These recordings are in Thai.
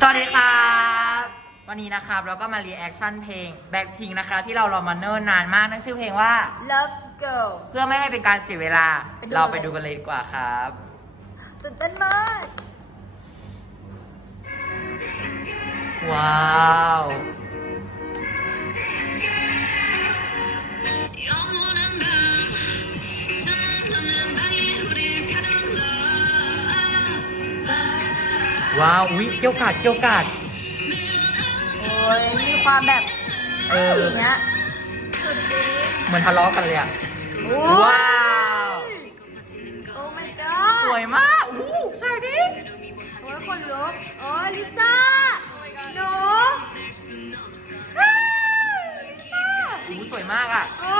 สวัสดีครับวันนี้นะครับเราก็มารีแอคชั่นเพลง Blackpink นะคะที่เรารอมาเนิ่นนานมากนั่นชื่อเพลงว่า Loves Girl เพื่อไม่ให้เป็นการเสียเวลา ไปดู เราไปเลยดูกันเลยดีกว่าครับ ตื่นเต้นมากว้าว ว้าววิเกี่ยวกาดเกี่ยวกาดโอ้ยมีความแบบเอออย่างเงี้ยสุดจริงเหมือนทะเลาะกันเลยอะโอ้ว้าว โอ้ my god สวยมากอู้สวยดิโอ้ยคนลุกโอ้ยลิซ่าหนูอ้าวลิซ่าอู้สวยมากอะโอ้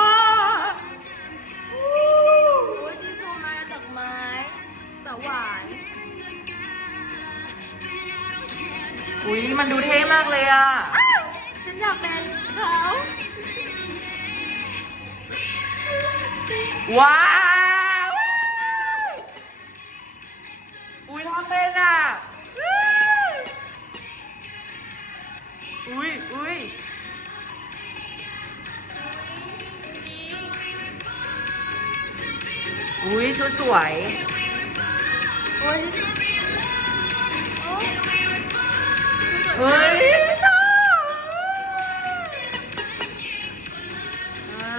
อุ้ยมันดูเท่มากเลยอะอ้าวฉันอยากเป็นเขาว้าว อุ้ยทำเป็นอะอุ้ยอุ้ยอุ้ยชุดสวย โอ้ย เฮ้ยชอบอ่า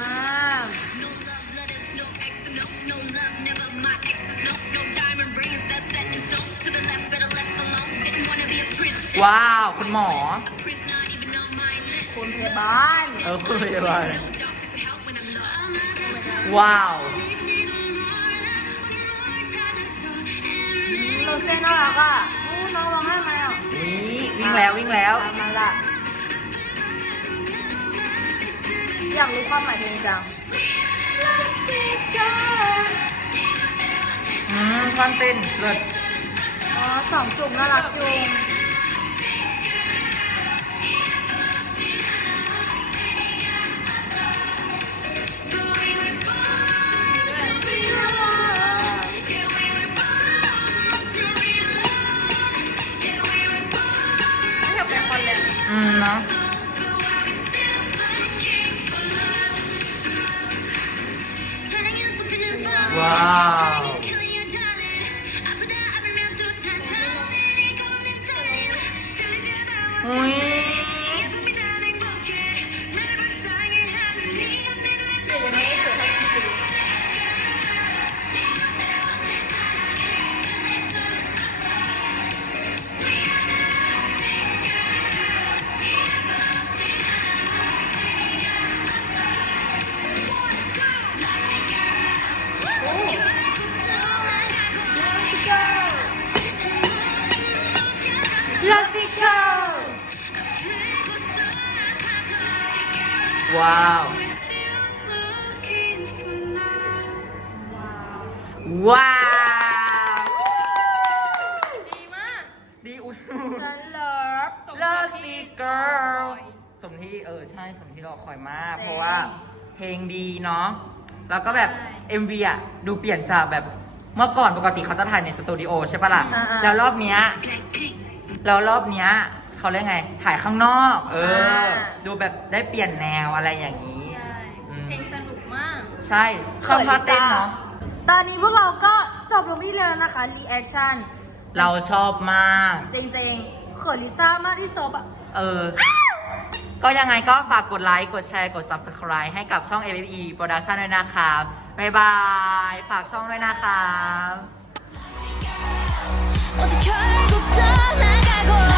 No love letters, no X notes, no love, never my exes, no, no diamond rings that's set in stone. To the left, better left alone. Didn't wanna be a princess. ว้าว คุณหมอ A prince not even on my list. คุณพยาบาลเออคุณพยาบาล No doctor could help when I'm lost. ว้าวโรเซ่น่ารักอะโอ้น้องร้องไห้ไหมอะวิ่งวิ่ง แล้ววิ่งแล้ว ตามมาละอยากรู้ความหมายเพลงจังอืมท่อนเต้นเลิศอ๋อสองจุกน่ารักจุง อื ว้าว ว้าว ดีมาก ดีอุ้ยฉันเลิฟเลิฟซีเกิร์ลสมที่เออใช่สมที่รอคอยมากจริงเพราะว่าเพลงดีเนาะ แล้วก็แบบ MV อะ ดูเปลี่ยนจากแบบเมื่อก่อนปกติเขาจะถ่ายในสตูดิโอใช่ปะล่ะอ่าๆแล้วรอบเนี้ยแล้วรอบเนี้ย เขาเรียกไง ถ่ายข้างนอก เออ อ่า ดูแบบได้เปลี่ยนแนวอะไรอย่างนี้ ใช่ อืม เพลงสนุกมาก ใช่เข้าท่าเต้นเนาะ ตอนนี้พวกเราก็จบลงที่แล้วนะคะ รีแอคชั่น เราชอบมาก จริงๆเขินลิซ่ามากที่สุดอ่ะ เออ ก็ยังไงก็ฝากกดไลค์ กดแชร์ กด subscribe ให้กับช่อง a e Production ด้วยนะครับ บ๊ายบาย ฝากช่องด้วยนะครับ 어떻게 알고 다